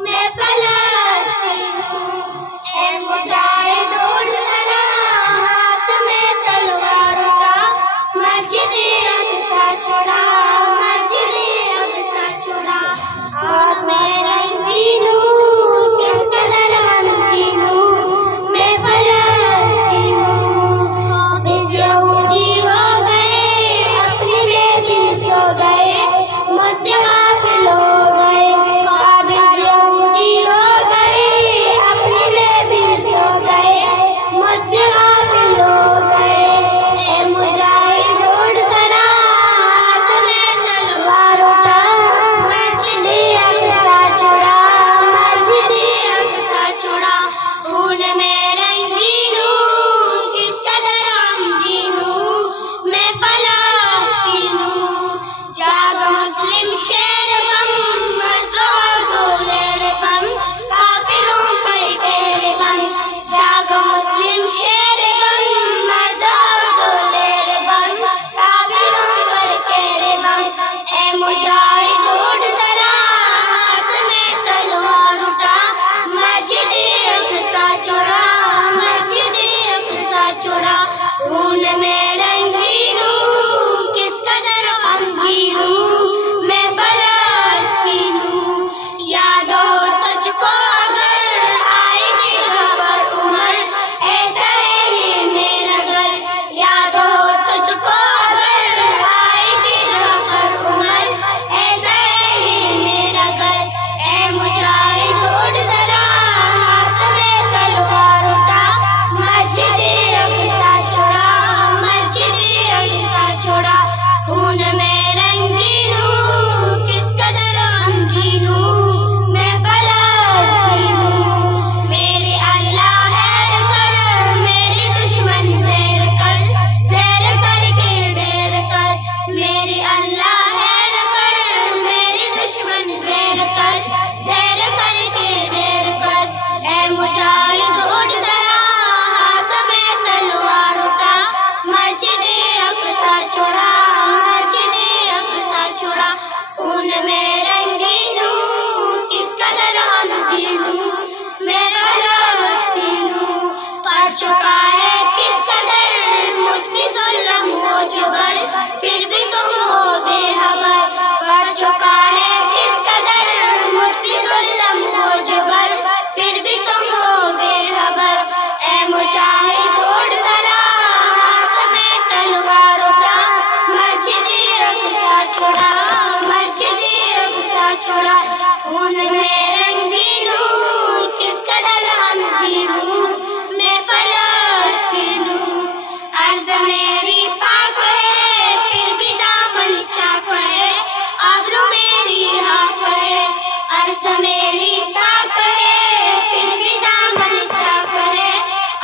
میں فلسطین ہوں، اے مجاہد اٹھ ذرا، ہاتھ میں تلوار اٹھا، مسجد اقصی چھوڑا، مسجد اقصی چھوڑا، اور میں رنگین ہوں، کس قدر غمگین ہوں، میں فلسطین ہوں، قابض یہودی ہو گئے، اپنے میں بھی سو گئے، مجھ سے غافل ہو گئے، قابض یہودی ہو گئے، اپنے میں بھی سو گئے، مجھ سے غافل ہو گئے، اے مجاہد اٹھ ذرا، ہاتھ میں تلوار اٹھا، مسجد اقصی چھوڑا، مسجد اقصی چھوڑا، خون میں رنگین ہوں، کس قدر غمگین ہوں، میں فلسطین ہوں، جاگ مسلم شیر بم، مرد اردو لہر بم، کافروں پر تیرے بم، جاگ مسلم شیر بم، مرد اردو لہر بم، کافروں پر تیرے بم، اے مجاہد اٹھ ذرا، ہاتھ میں تلوار اٹھا، مسجد اقصی چھوڑا، مسجد اقصی چھوڑا، خون میں رنگین ہوں، کس قدر غمگین ہوں، میں فلسطین ہوں، یاد ہو تجھ کو اگر آئے جگہ پر عمر، ایسا ہے یہ میرا گھر، یاد ہو تجھ کو اگر آئے جگہ پر عمر، ایسا ہے یہ میرا گھر، اے مجاہد اٹھ ذرا، ہاتھ میں تلوار اٹھا، مسجد اقصی چھوڑا، مسجد اقصی چھوڑا، خون میں رنگین ہوں، کس قدر غمگین ہوں، میں فلسطین ہوں، میرے اللہ خیر کر، میری دشمن زیر کر، زیر کر کے ڈیر کر، میرے اللہ خیر کر، میری دشمن زیر کر، زیر کر کے ڈیر کر، اے مجاہد اٹھ ذرا، ہاتھ میں تلوار اٹھا، مسجد اقصی چھوڑا، مسجد اقصی چھوڑا، خون میں رنگین ہوں، کس قدر غمگین ہوں، میں فلسطین ہوں، پڑ چکا ہے کس قدر مجھ پہ ظلم و جبر، پھر بھی تم ہو بے خبر، پڑ چکا ہے کس قدر مجھ پہ ظلم و جبر، پھر بھی تم ہو بے خبر، اے مجاہد اٹھ ذرا، ہاتھ میں تلوار اٹھا، مسجد اقصی چھوڑا، مسجد اقصی چھوڑا، خون میں رنگین ہوں، کس قدر غمگین ہوں، میں فلسطین ہوں، عرض میری پاک ہے، پھر بھی دامن چاک ہے، ابرو میری حق ہے، عرض میری پاک ہے، پھر بھی دامن چاک ہے،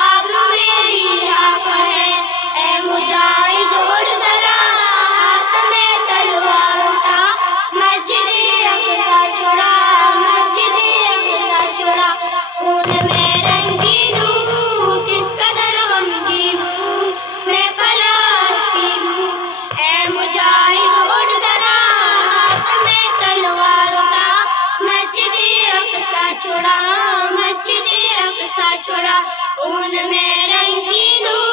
ابرو میری حق ہے، اے مجاہد اٹھ ذرا، ہاتھ میں تلوار اٹھا، مسجد اقصی چھوڑا، مسجد اقصی چھوڑا، خون میں رنگین ہوں، کس قدر غمگین ہوں، میں فلسطین ہوں، اے مجاہد اٹھ ذرا، ہاتھ میں تلوار اٹھا، مسجد اقصی چھوڑا، مسجد اقصی چھوڑا، خون میں رنگین ہوں۔